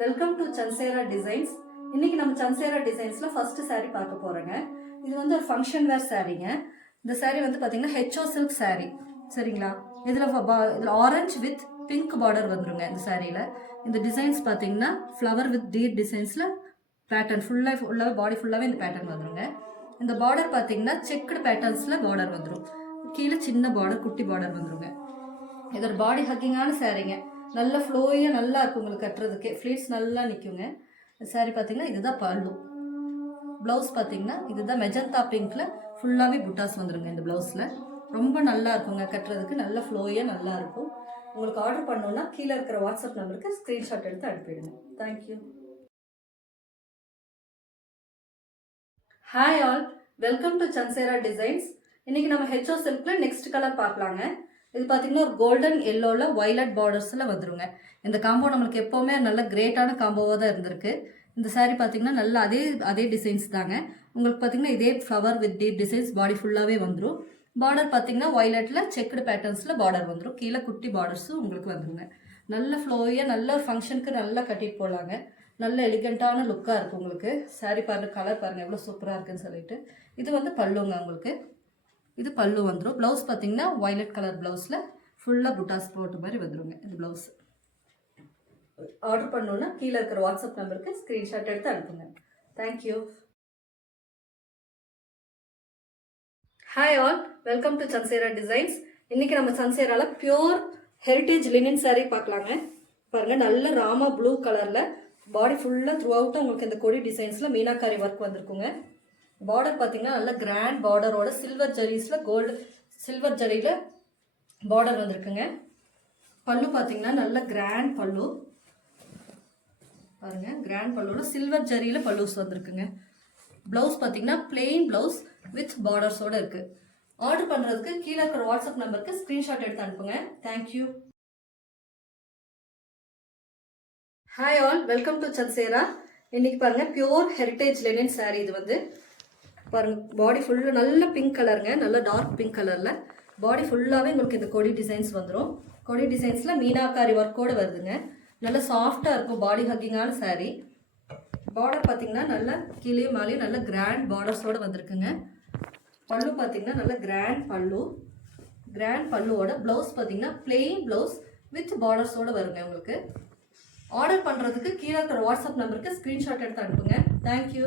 Welcome to Sanchera designs. இன்னைக்கு நம்ம சன்சேரா டிசைன்ஸ்ல first saree பார்க்க போறோங்க. இது வந்து ஒரு ஃபங்க்ஷன் வேர் சாரீங்க. இந்த saree வந்து பாத்தீங்கன்னா ஹெச்ஓ சில்க் saree. சரிங்களா? இதுல ஆரஞ்சு வித் பிங்க் பார்டர் வந்துருங்க இந்த சாரியில. இந்த டிசைன்ஸ் பாத்தீங்கன்னா ஃப்ளவர் வித் டீர் டிசைன்ஸ்ல பேட்டர்ன் ஃபுல்லா பாடி ஃபுல்லாவே இந்த பேட்டர்ன் வந்துருங்க. இந்த பார்டர் பாத்தீங்கன்னா செக்குடு பேட்டர்ன்ஸ்ல பார்டர் வந்துரும். கீழே சின்ன பார்டர் குட்டி பார்டர் வந்துருங்க. இது ஒரு பாடி ஹக்கிங்கான சாரீங்க. நல்ல ஃப்ளோயாக நல்லா இருக்கும் உங்களுக்கு கட்டுறதுக்கே. ஃப்ளீட்ஸ் நல்லா நிற்குங்க. சாரீ பார்த்தீங்கன்னா இதுதான் பல்லு. ப்ளவுஸ் பார்த்தீங்கன்னா இதுதான் மெஜந்தா பிங்க்ல ஃபுல்லாகவே புட்டாஸ் வந்துருங்க இந்த ப்ளவுஸில். ரொம்ப நல்லா இருக்குங்க கட்டுறதுக்கு. நல்ல ஃப்ளோயாக நல்லா இருக்கும். உங்களுக்கு ஆர்டர் பண்ணோன்னா கீழே இருக்கிற வாட்ஸ்அப் நம்பருக்கு ஸ்க்ரீன்ஷாட் எடுத்து அனுப்பிடுங்க. Thank you. Hi all, welcome to Sanchera designs. இன்னைக்கு நம்ம ஹெச்ஓ சில்க்ல நெக்ஸ்ட் கலர் பார்க்கலாங்க. இது பார்த்தீங்கன்னா ஒரு கோல்டன் எல்லோவில் வயலட் பார்டர்ஸில் வந்துருங்க. இந்த காம்போ நம்மளுக்கு எப்போவுமே நல்ல கிரேட்டான காம்போவாக தான் இருந்திருக்கு. இந்த சாரீ பார்த்தீங்கன்னா நல்லா அதே டிசைன்ஸ் தாங்க. உங்களுக்கு பார்த்தீங்கன்னா இதே ஃப்ளவர் வித் டீப் டிசைன்ஸ் பாடி ஃபுல்லாகவே வந்துடும். பார்டர் பார்த்தீங்கன்னா வயலட்டில் செக்குடு பேட்டர்ன்ஸில் பார்டர் வந்துடும். கீழே குட்டி பார்டர்ஸும் உங்களுக்கு வந்துருங்க. நல்ல ஃப்ளோயாக நல்ல ஒரு ஃபங்க்ஷனுக்கு நல்லா கட்டிட்டு போகலாங்க. நல்ல எலிகண்ட்டான லுக்காக இருக்கும் உங்களுக்கு. சாரீ பாருங்கள், கலர் பாருங்கள் எவ்வளோ சூப்பராக இருக்குன்னு சொல்லிட்டு. இது வந்து பல்லுங்க உங்களுக்கு. இது பல்லு வந்துடும். ப்ளவுஸ் பார்த்தீங்கன்னா வயலட் கலர் ப்ளவுஸில் ஃபுல்லாக புட்டாஸ் போட்ட மாதிரி வந்துடுங்க இந்த ப்ளவுஸ். ஆர்டர் பண்ணோன்னா கீழே இருக்கிற வாட்ஸ்அப் நம்பருக்கு ஸ்க்ரீன்ஷாட் எடுத்து அனுப்புங்க. Thank you. Hi all, welcome to Sanchera designs. இன்னைக்கு நம்ம சன்சேரால பியோர் ஹெரிட்டேஜ் லினன் சாரீ பார்க்கலாங்க. பாருங்க, நல்ல ராமா ப்ளூ கலர்ல பாடி ஃபுல்லாக த்ரூ அவுட்டாக உங்களுக்கு இந்த கொடி டிசைன்ஸ்ல மீனாக்காரி ஒர்க் வந்திருக்குங்க. பார்டர் பார்த்தீங்கன்னா நல்ல கிராண்ட் பார்டரோட சில்வர் ஜரியில் பார்டர் வந்திருக்குங்க. பல்லு பார்த்தீங்கன்னா நல்ல கிராண்ட் பல்லு பாருங்க. கிராண்ட் பல்லோட சில்வர் ஜரியில் பல்லுஸ் வந்திருக்குங்க. ப்ளவுஸ் பார்த்தீங்கன்னா பிளெயின் ப்ளவுஸ் வித் பார்டர்ஸோட இருக்கு. ஆர்டர் பண்ணுறதுக்கு கீழே இருக்கிற வாட்ஸ்அப் நம்பருக்கு ஸ்க்ரீன்ஷாட் எடுத்து அனுப்புங்க. Thank you. Hi all, welcome to Sanchera. இன்னைக்கு பாருங்க பியோர் ஹெரிட்டேஜ் லினன் சாரீ. இது வந்து பாருங்க, பாடி ஃபுல்லாக நல்ல பிங்க் கலருங்க. நல்ல டார்க் பிங்க் கலரில் பாடி ஃபுல்லாகவே உங்களுக்கு இந்த கொடி டிசைன்ஸ் வந்துடும். கொடி டிசைன்ஸில் மீனாக்காரி ஒர்க்கோடு வருதுங்க. நல்ல சாஃப்டாக இருக்கும், பாடி ஹக்கிங்கான சாரீ. பார்டர் பார்த்தீங்கன்னா நல்லா கீழே மேலேயும் நல்ல கிராண்ட் பார்டர்ஸோடு வந்திருக்குங்க. பல்லு பார்த்தீங்கன்னா நல்ல கிராண்ட் பல்லுவோட ப்ளவுஸ் பார்த்தீங்கன்னா பிளெயின் ப்ளவுஸ் வித் பார்டர்ஸோடு வருங்க உங்களுக்கு. ஆர்டர் பண்ணுறதுக்கு கீழே இருக்கிற வாட்ஸ்அப் நம்பருக்கு ஸ்க்ரீன்ஷாட் எடுத்து அனுப்புங்க. தேங்க்யூ.